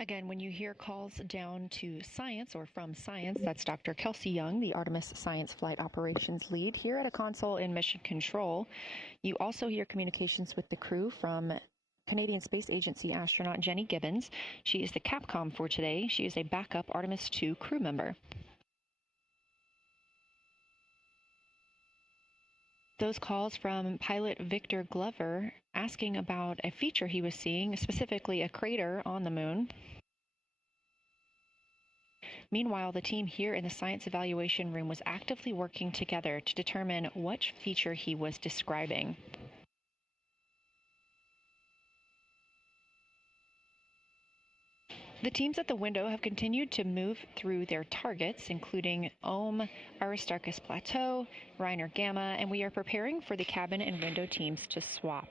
Again, when you hear calls down to science or from science, that's Dr. Kelsey Young, the Artemis Science Flight Operations Lead here at a console in Mission Control. You also hear communications with the crew from Canadian Space Agency astronaut Jenny Gibbons. She is the Capcom for today. She is a backup Artemis 2 crew member. Those calls from pilot Victor Glover asking about a feature he was seeing, specifically a crater on the moon. Meanwhile, the team here in the science evaluation room was actively working together to determine which feature he was describing. The teams at the window have continued to move through their targets, including Ohm, Aristarchus Plateau, Reiner Gamma, and we are preparing for the cabin and window teams to swap.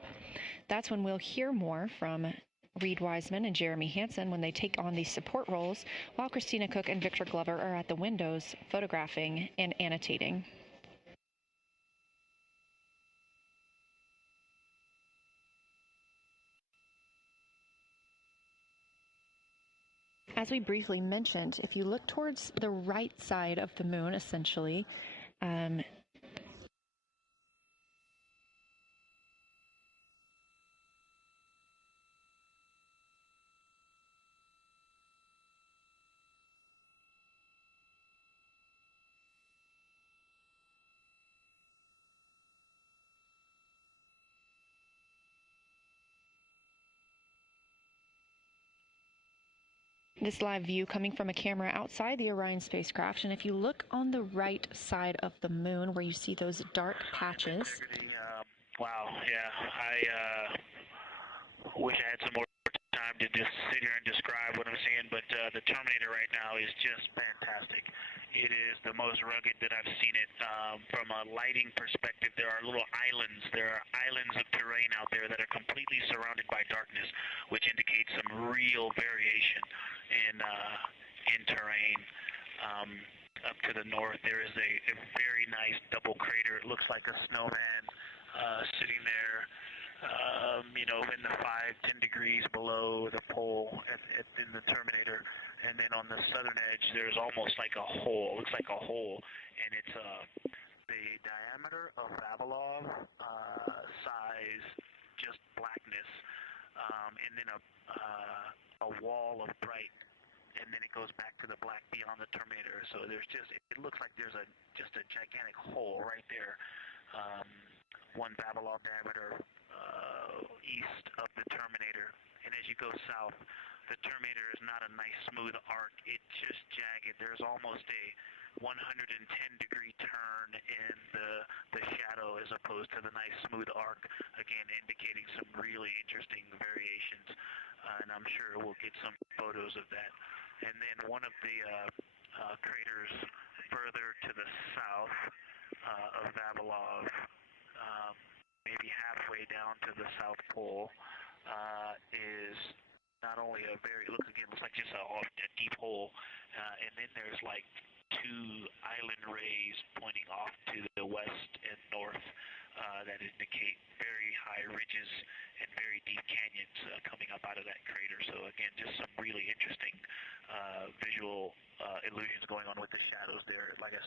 That's when we'll hear more from Reed Wiseman and Jeremy Hansen when they take on these support roles, while Christina Cook and Victor Glover are at the windows photographing and annotating. As we briefly mentioned, if you look towards the right side of the moon, essentially, this live view coming from a camera outside the Orion spacecraft, and if you look on the right side of the moon where you see those dark patches. Wow, yeah, I wish I had some more time to just sit here and describe what I'm seeing, but the Terminator right now is just fantastic. It is the most rugged that I've seen it. From a lighting perspective, there are little islands. There are islands of terrain out there that are completely surrounded by darkness, which indicates some real variation in terrain. Up to the north, there is a very nice double crater. It looks like a snowman sitting there. In the 5-10 degrees below the pole in the Terminator, and then on the southern edge, there's almost like a hole. Looks like a hole, and it's the diameter of Vavilov size, just blackness, and then a wall of bright, and then it goes back to the black beyond the Terminator. So there's it looks like there's just a gigantic hole right there. 1 Vavilov diameter east of the Terminator, and as you go south, the Terminator is not a nice smooth arc. It's just jagged. There's almost a 110-degree turn in the shadow as opposed to the nice smooth arc, again indicating some really interesting variations, and I'm sure we'll get some photos of that. And then one of the craters further to the south of Vavilov, maybe halfway down to the South Pole, is not only looks like just a deep hole, and then there's like 2 island rays pointing off to the west and north that indicate very high ridges